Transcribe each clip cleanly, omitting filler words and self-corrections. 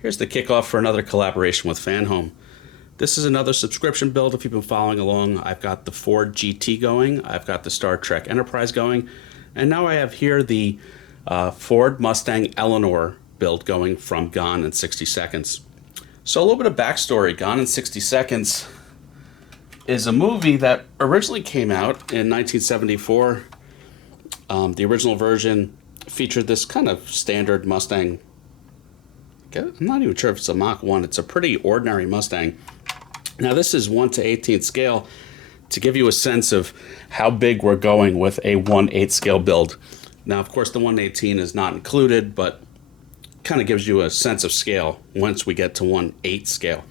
Here's the kickoff for another collaboration with Fanhome. This is another subscription build if you've been following along. I've got the Ford GT going, I've got the Star Trek Enterprise going, and now I have here the Ford Mustang Eleanor build going from Gone in 60 Seconds. So a little bit of backstory. Gone in 60 Seconds is a movie that originally came out in 1974. The original version featured this kind of standard Mustang. I'm not even sure if it's a Mach 1. It's a pretty ordinary Mustang. Now this is 1:18 scale to give you a sense of how big we're going with a 1/8 scale build. Now of course the 1:18 is not included, but kind of gives you a sense of scale once we get to 1/8 scale.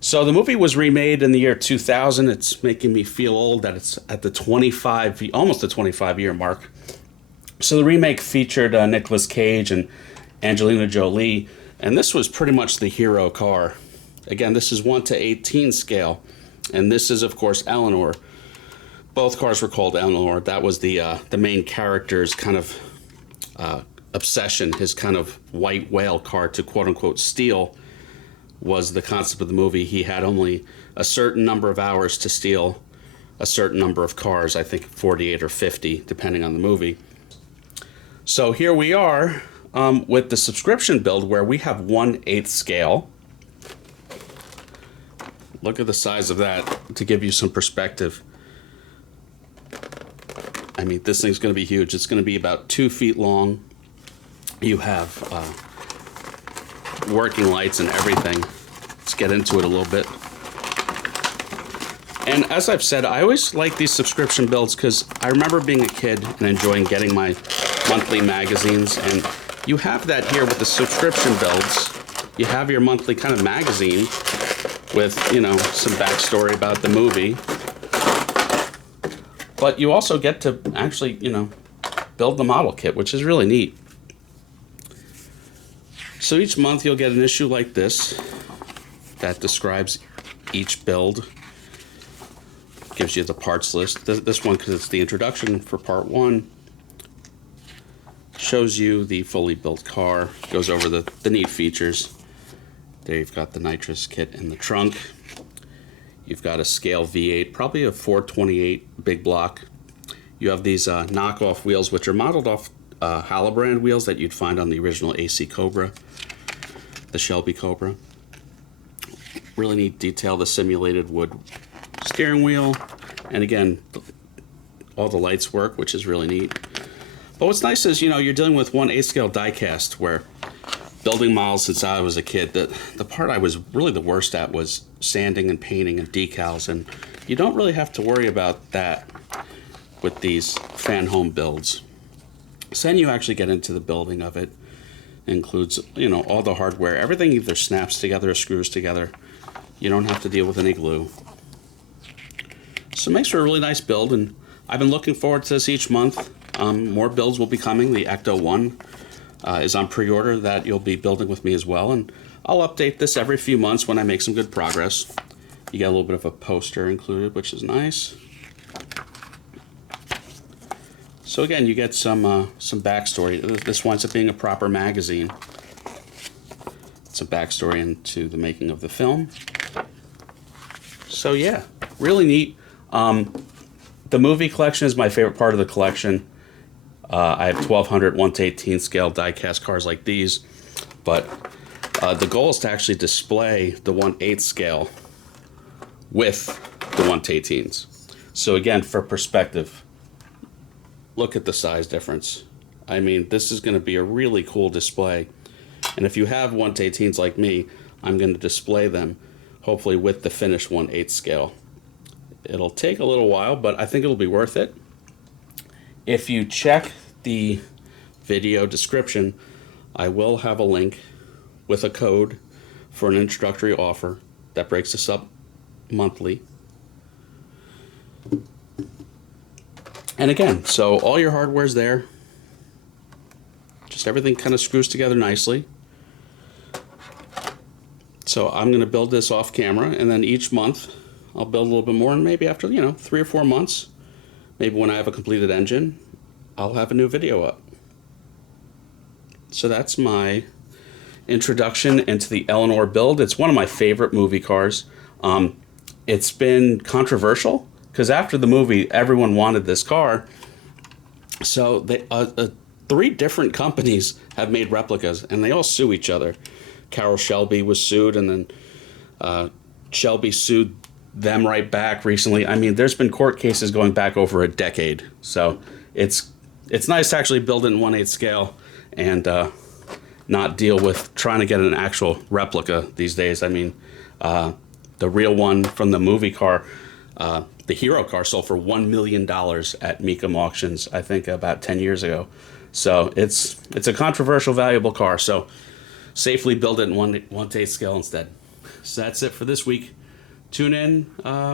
So the movie was remade in the year 2000. It's making me feel old that it's at the almost the 25-year mark. So the remake featured Nicolas Cage and Angelina Jolie, and this was pretty much the hero car. Again, this is 1:18 scale, and this is, of course, Eleanor. Both cars were called Eleanor. That was the main character's kind of obsession. His kind of white whale car to quote-unquote steal was the concept of the movie. He had only a certain number of hours to steal a certain number of cars, I think 48 or 50, depending on the movie. So here we are with the subscription build where we have 1/8 scale. Look at the size of that to give you some perspective. I mean, this thing's going to be huge. It's going to be about 2 feet long. You have working lights and everything. Let's get into it a little bit. And as I've said, I always like these subscription builds because I remember being a kid and enjoying getting my monthly magazines, and you have that here with the subscription builds. You have your monthly kind of magazine with, you know, some backstory about the movie. But you also get to actually, you know, build the model kit, which is really neat. So each month you'll get an issue like this that describes each build. Gives you the parts list. This one, because it's the introduction for part 1, shows you the fully built car, goes over the neat features. There you've got the nitrous kit in the trunk. You've got a scale V8, probably a 428 big block. You have these knockoff wheels, which are modeled off Halabrand wheels that you'd find on the original AC Cobra, the Shelby Cobra. Really neat detail, the simulated wood steering wheel, and again, all the lights work, which is really neat. But what's nice is, you know, you're dealing with 1/8 scale diecast, where building models since I was a kid, the part I was really the worst at was sanding and painting and decals, and you don't really have to worry about that with these Fanhome builds. So then you actually get into the building of it. It includes, you know, all the hardware. Everything either snaps together or screws together. You don't have to deal with any glue. So it makes for a really nice build, and I've been looking forward to this each month. More builds will be coming. The Ecto 1 is on pre-order that you'll be building with me as well, and I'll update this every few months when I make some good progress. You get a little bit of a poster included, which is nice. So again, you get some backstory. This winds up being a proper magazine. Some backstory into the making of the film. So yeah, really neat. The movie collection is my favorite part of the collection. I have 1,200 1/18 scale diecast cars like these, but the goal is to actually display the 1/8 scale with the 1/18s. So again, for perspective, look at the size difference. I mean, this is going to be a really cool display. And if you have 1/18s like me, I'm going to display them, hopefully with the finished 1/8 scale. It'll take a little while, but I think it'll be worth it. If you check the video description, I will have a link with a code for an introductory offer that breaks this up monthly. And again, so all your hardware's there. Just everything kind of screws together nicely. So I'm going to build this off camera, and then each month I'll build a little bit more, and maybe after, you know, 3 or 4 months, maybe when I have a completed engine, I'll have a new video up. So that's my introduction into the Eleanor build. It's one of my favorite movie cars. It's been controversial because after the movie, everyone wanted this car. So three different companies have made replicas, and they all sue each other. Carroll Shelby was sued, and then Shelby sued them right back recently. I mean, there's been court cases going back over a decade. So it's nice to actually build it in 1/8 scale and not deal with trying to get an actual replica these days. I mean, the real one from the movie car, the hero car, sold for $1 million at Mecum auctions, I think about 10 years ago. So it's a controversial, valuable car. So safely build it in 1/8 scale instead. So that's it for this week. Tune in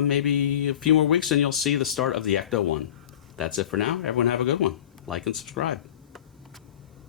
maybe a few more weeks and you'll see the start of the Ecto 1. That's it for now. Everyone have a good one. Like and subscribe.